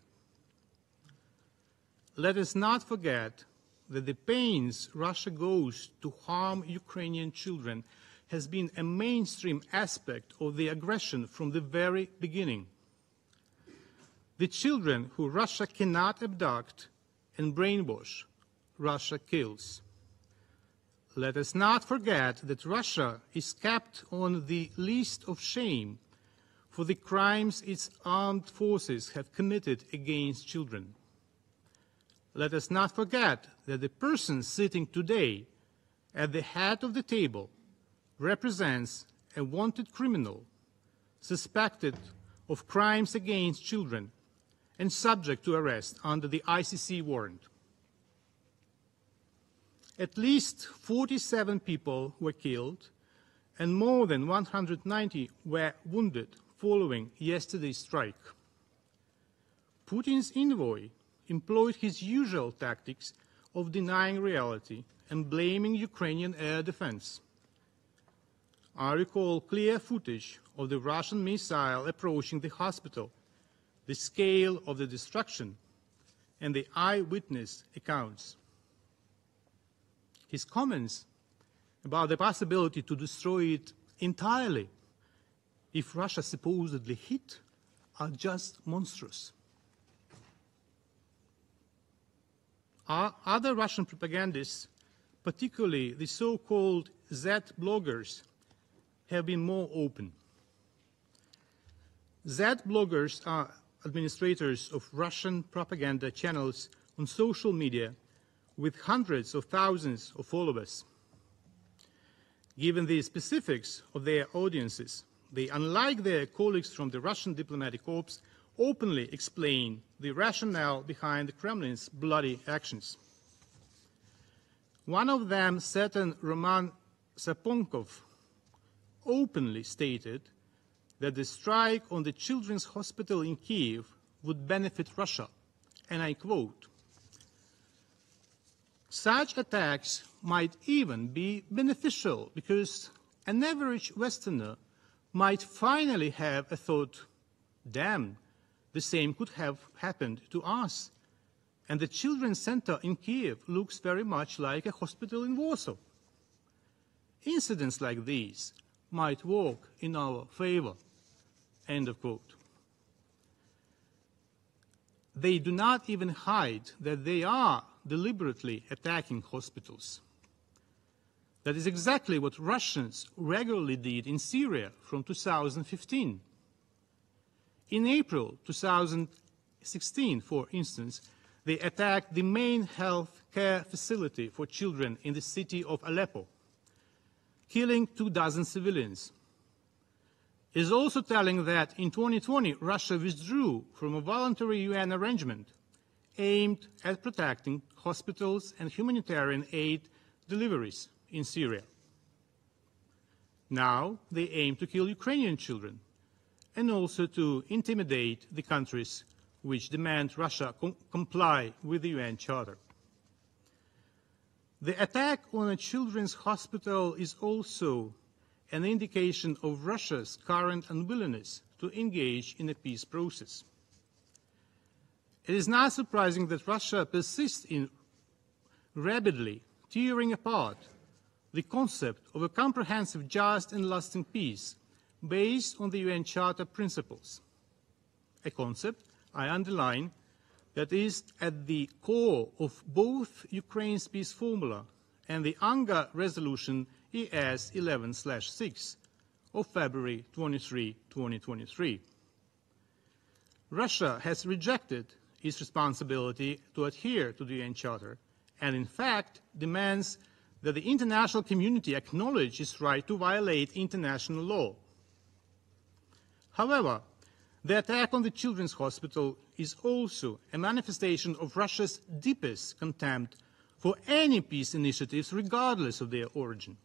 Let us not forget that the pains Russia goes to harm Ukrainian children has been a mainstream aspect of the aggression from the very beginning. The children who Russia cannot abduct and brainwash, Russia kills. Let us not forget that Russia is kept on the list of shame for the crimes its armed forces have committed against children. Let us not forget that the person sitting today at the head of the table represents a wanted criminal suspected of crimes against children and subject to arrest under the ICC warrant. At least 47 people were killed and more than 190 were wounded following yesterday's strike. Putin's envoy employed his usual tactics of denying reality and blaming Ukrainian air defense. I recall clear footage of the Russian missile approaching the hospital, the scale of the destruction, and the eyewitness accounts. His comments about the possibility to destroy it entirely if Russia supposedly hit are just monstrous. Other Russian propagandists, particularly the so-called Z-bloggers, have been more open. Z-bloggers are administrators of Russian propaganda channels on social media with hundreds of thousands of followers. Given the specifics of their audiences, they, unlike their colleagues from the Russian diplomatic corps, openly explain the rationale behind the Kremlin's bloody actions. One of them, certain Roman Saponkov, openly stated that the strike on the children's hospital in Kiev would benefit Russia, and I quote, "Such attacks might even be beneficial because an average Westerner might finally have a thought, damn, the same could have happened to us. And the children's center in Kiev looks very much like a hospital in Warsaw. Incidents like these might work in our favor." End of quote. They do not even hide that they are deliberately attacking hospitals. That is exactly what Russians regularly did in Syria from 2015. In April 2016, for instance, they attacked the main health care facility for children in the city of Aleppo, killing 24 civilians. It is also telling that in 2020, Russia withdrew from a voluntary UN arrangement aimed at protecting hospitals and humanitarian aid deliveries in Syria. Now they aim to kill Ukrainian children and also to intimidate the countries which demand Russia comply with the UN Charter. The attack on a children's hospital is also an indication of Russia's current unwillingness to engage in a peace process. It is not surprising that Russia persists in rapidly tearing apart the concept of a comprehensive, just and lasting peace based on the UN Charter principles, a concept, I underline, that is at the core of both Ukraine's peace formula and the UNGA resolution ES 11/6 of February 23, 2023. Russia has rejected its responsibility to adhere to the UN Charter and, in fact, demands that the international community acknowledge its right to violate international law. However, the attack on the children's hospital is also a manifestation of Russia's deepest contempt for any peace initiatives, regardless of their origin.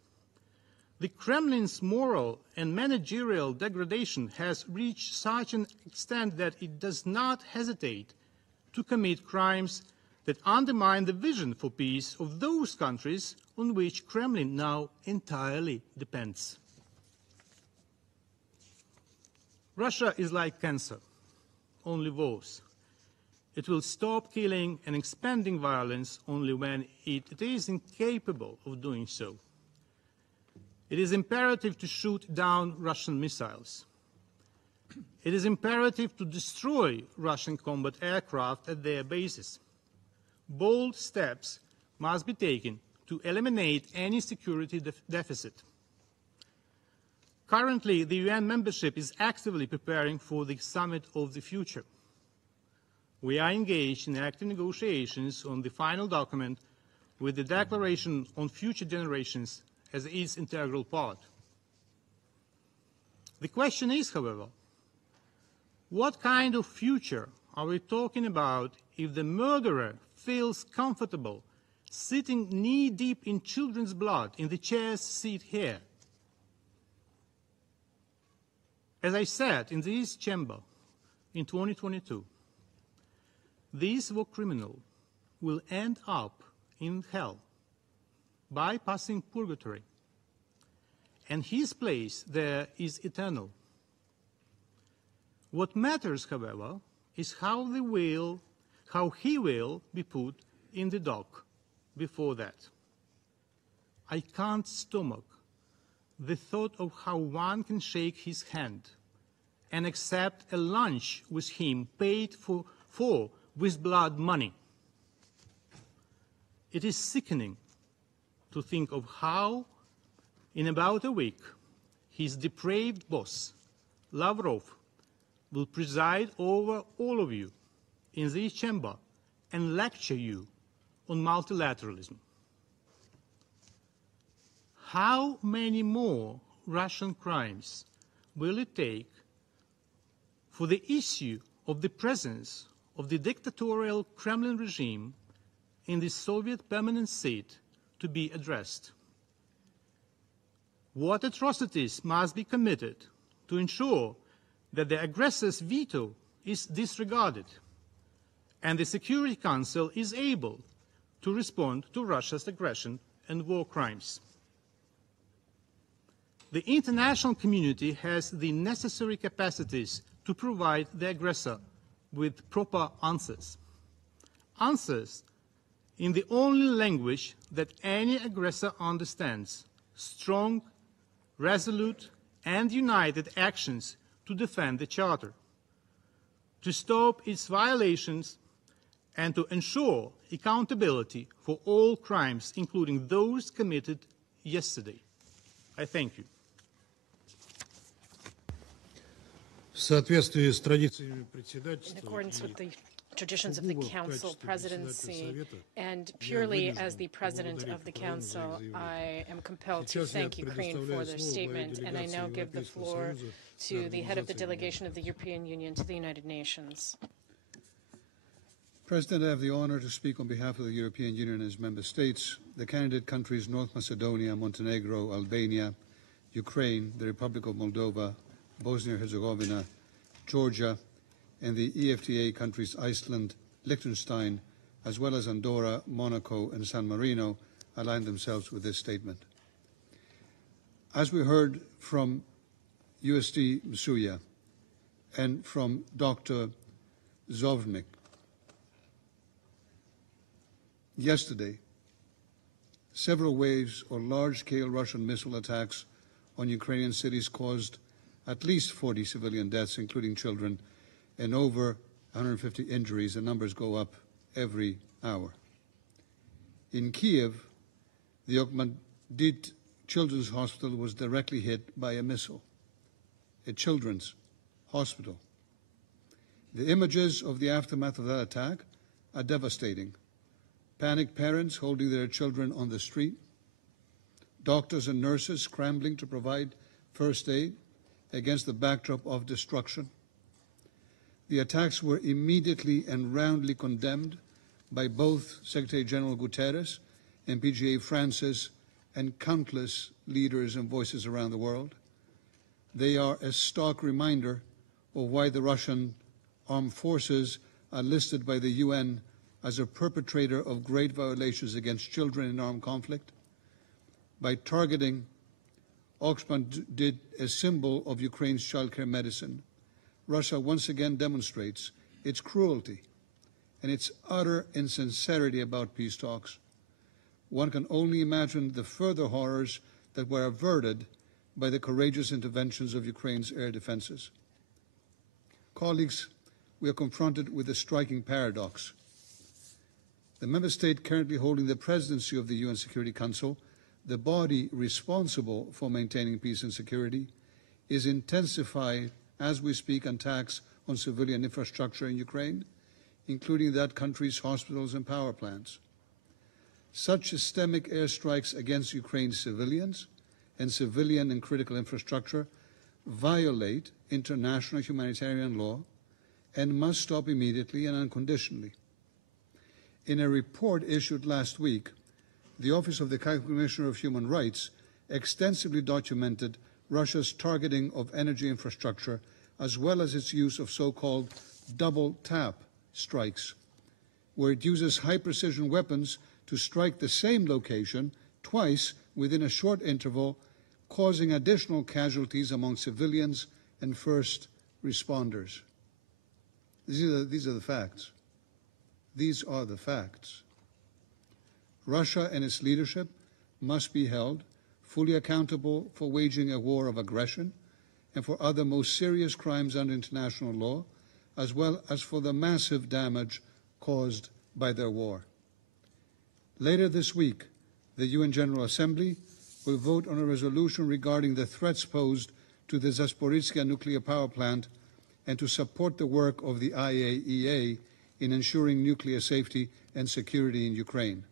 The Kremlin's moral and managerial degradation has reached such an extent that it does not hesitate to commit crimes that undermine the vision for peace of those countries on which Kremlin now entirely depends. Russia is like cancer, only worse. It will stop killing and expanding violence only when it is incapable of doing so. It is imperative to shoot down Russian missiles. It is imperative to destroy Russian combat aircraft at their bases. Bold steps must be taken to eliminate any security deficit. Currently, the UN membership is actively preparing for the Summit of the Future. We are engaged in active negotiations on the final document with the Declaration on Future Generations as its integral part. The question is, however, what kind of future are we talking about if the murderer feels comfortable sitting knee-deep in children's blood in the chair's seat here? As I said in this chamber in 2022, this war criminal will end up in hell, bypassing purgatory, and his place there is eternal. What matters, however, is how he will be put in the dock before that. I can't stomach the thought of how one can shake his hand and accept a lunch with him paid for with blood money. It is sickening to think of how, in about a week, his depraved boss, Lavrov, will preside over all of you in this chamber and lecture you on multilateralism. How many more Russian crimes will it take for the issue of the presence of the dictatorial Kremlin regime in the Soviet permanent seat to be addressed. What atrocities must be committed to ensure that the aggressor's veto is disregarded and the Security Council is able to respond to Russia's aggression and war crimes? The international community has the necessary capacities to provide the aggressor with proper answers. Answers in the only language that any aggressor understands: strong, resolute, and united actions to defend the Charter, to stop its violations, and to ensure accountability for all crimes, including those committed yesterday. I thank you. В соответствии с традициями председательства, in accordance with the traditions of the Council presidency, and purely as the President of the Council, I am compelled to thank Ukraine for their statement, and I now give the floor to the head of the delegation of the European Union to the United Nations. President, I have the honor to speak on behalf of the European Union and its member states, the candidate countries North Macedonia, Montenegro, Albania, Ukraine, the Republic of Moldova, Bosnia-Herzegovina, Georgia, and the EFTA countries Iceland, Liechtenstein, as well as Andorra, Monaco, and San Marino, aligned themselves with this statement. As we heard from USD Msuya and from Dr. Zovnik yesterday, several waves of large-scale Russian missile attacks on Ukrainian cities caused at least 40 civilian deaths, including children, and over 150 injuries. The numbers go up every hour. In Kiev, the Okhmadit Children's Hospital was directly hit by a missile, a children's hospital. The images of the aftermath of that attack are devastating. Panicked parents holding their children on the street, doctors and nurses scrambling to provide first aid against the backdrop of destruction. The attacks were immediately and roundly condemned by both Secretary General Guterres and PGA Francis and countless leaders and voices around the world. They are a stark reminder of why the Russian armed forces are listed by the UN as a perpetrator of great violations against children in armed conflict. By targeting Okhmadit, a symbol of Ukraine's childcare medicine, Russia once again demonstrates its cruelty and its utter insincerity about peace talks. One can only imagine the further horrors that were averted by the courageous interventions of Ukraine's air defenses. Colleagues, we are confronted with a striking paradox. The member state currently holding the presidency of the UN Security Council, the body responsible for maintaining peace and security, is intensifying, as we speak, attacks on civilian infrastructure in Ukraine, including that country's hospitals and power plants. Such systemic airstrikes against Ukraine's civilians and civilian and critical infrastructure violate international humanitarian law and must stop immediately and unconditionally. In a report issued last week, the Office of the High Commissioner of Human Rights extensively documented Russia's targeting of energy infrastructure, as well as its use of so-called double-tap strikes, where it uses high-precision weapons to strike the same location twice within a short interval, causing additional casualties among civilians and first responders. These are the facts. These are the facts. Russia and its leadership must be held fully accountable for waging a war of aggression and for other most serious crimes under international law, as well as for the massive damage caused by their war. Later this week, the UN General Assembly will vote on a resolution regarding the threats posed to the Zaporizhzhia nuclear power plant and to support the work of the IAEA in ensuring nuclear safety and security in Ukraine.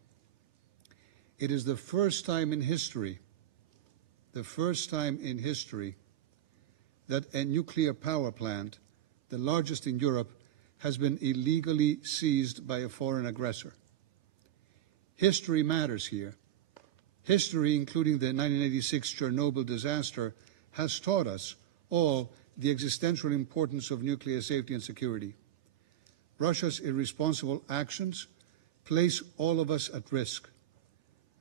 It is the first time in history, that a nuclear power plant, the largest in Europe, has been illegally seized by a foreign aggressor. History matters here. History, including the 1986 Chernobyl disaster, has taught us all the existential importance of nuclear safety and security. Russia's irresponsible actions place all of us at risk.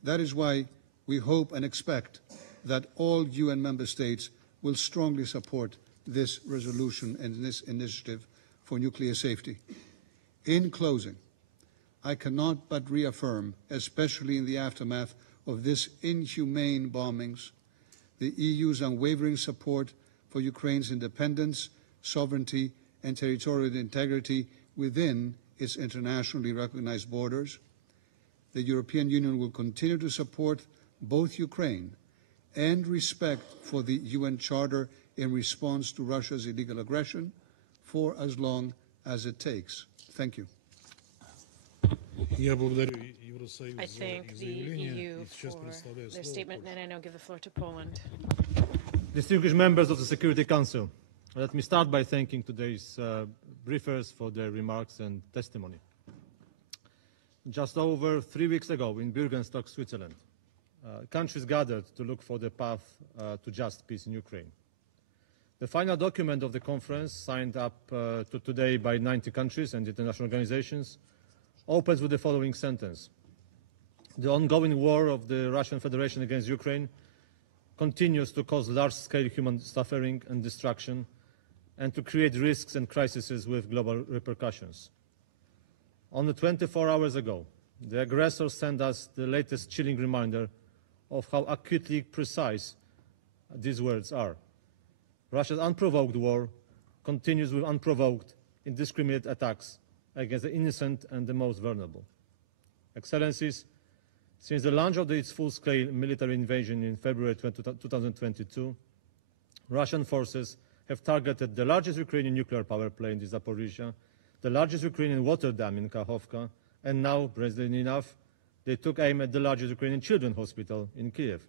That is why we hope and expect that all UN member states will strongly support this resolution and this initiative for nuclear safety. In closing, I cannot but reaffirm, especially in the aftermath of this inhumane bombings, the EU's unwavering support for Ukraine's independence, sovereignty, and territorial integrity within its internationally recognized borders. The European Union will continue to support both Ukraine and respect for the UN Charter in response to Russia's illegal aggression for as long as it takes. Thank you. I thank the EU for their statement, and I now give the floor to Poland. Distinguished members of the Security Council, let me start by thanking today's briefers for their remarks and testimony. Just over 3 weeks ago in Bürgenstock, Switzerland, countries gathered to look for the path to just peace in Ukraine. The final document of the conference, signed up to today by 90 countries and international organizations, opens with the following sentence: the ongoing war of the Russian Federation against Ukraine continues to cause large-scale human suffering and destruction and to create risks and crises with global repercussions. Only 24 hours ago, the aggressor sent us the latest chilling reminder of how acutely precise these words are. Russia's unprovoked war continues with unprovoked, indiscriminate attacks against the innocent and the most vulnerable. Excellencies, since the launch of its full-scale military invasion in February 2022, Russian forces have targeted the largest Ukrainian nuclear power plant in Zaporizhia, the largest Ukrainian water dam in Kakhovka, and now, brazenly enough, they took aim at the largest Ukrainian children's hospital in Kiev,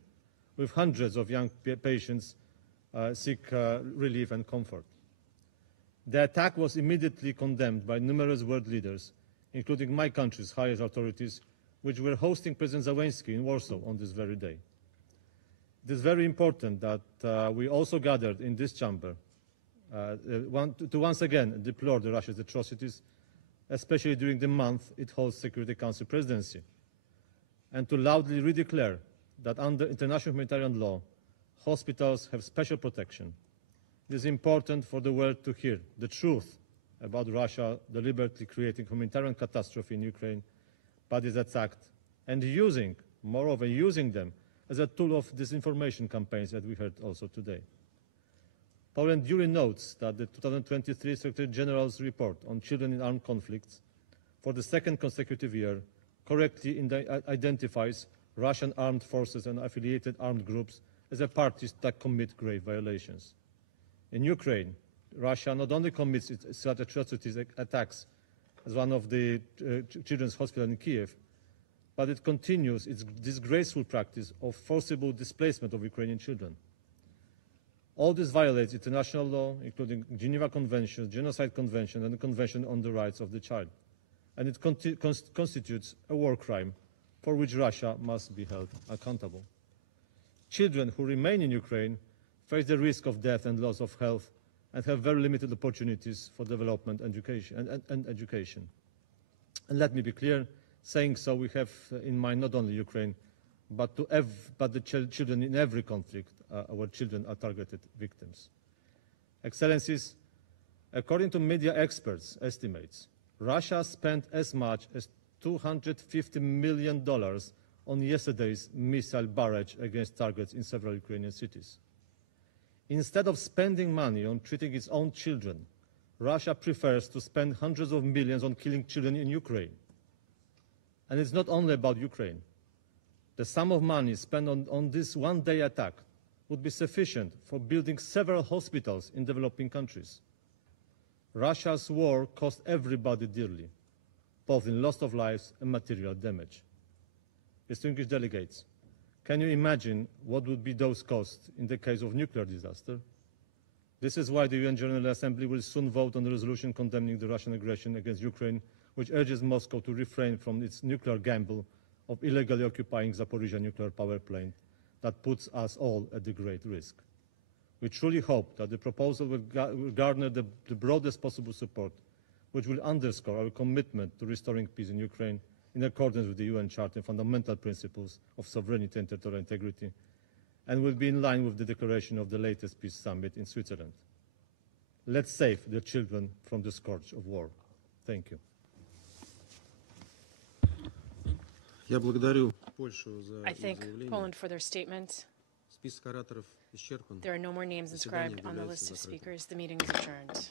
with hundreds of young patients seek relief and comfort. The attack was immediately condemned by numerous world leaders, including my country's highest authorities, which were hosting President Zelensky in Warsaw on this very day. It is very important that we also gathered in this chamber to once again deplore the Russia's atrocities, especially during the month it holds Security Council presidency, and to loudly redeclare that under international humanitarian law, hospitals have special protection. It is important for the world to hear the truth about Russia deliberately creating a humanitarian catastrophe in Ukraine, but is attacked and moreover using them as a tool of disinformation campaigns that we heard also today. Poland duly notes that the 2023 Secretary General's report on children in armed conflicts for the second consecutive year correctly identifies Russian armed forces and affiliated armed groups as a parties that commit grave violations. In Ukraine, Russia not only commits such atrocities attacks as one of the children's hospitals in Kiev, but it continues its disgraceful practice of forcible displacement of Ukrainian children. All this violates international law, including Geneva Convention, Genocide Convention, and the Convention on the Rights of the Child. And it constitutes a war crime for which Russia must be held accountable. Children who remain in Ukraine face the risk of death and loss of health and have very limited opportunities for development and education. And let me be clear, saying so, we have in mind not only Ukraine, but the children in every conflict where children are targeted victims. Excellencies, according to media experts' estimates, Russia spent as much as $250 million on yesterday's missile barrage against targets in several Ukrainian cities. Instead of spending money on treating its own children, Russia prefers to spend hundreds of millions on killing children in Ukraine. And it's not only about Ukraine. The sum of money spent on this one-day attack would be sufficient for building several hospitals in developing countries. Russia's war cost everybody dearly, both in loss of lives and material damage. Distinguished delegates, can you imagine what would be those costs in the case of nuclear disaster? This is why the UN General Assembly will soon vote on the resolution condemning the Russian aggression against Ukraine, which urges Moscow to refrain from its nuclear gamble of illegally occupying Zaporizhzhia nuclear power plant that puts us all at the great risk. We truly hope that the proposal will garner the broadest possible support, which will underscore our commitment to restoring peace in Ukraine in accordance with the UN Charter and fundamental principles of sovereignty and territorial integrity, and will be in line with the declaration of the latest peace summit in Switzerland. Let's save the children from the scourge of war. Thank you. I thank Poland for their statement. There are no more names inscribed on the list of speakers. The meeting is adjourned.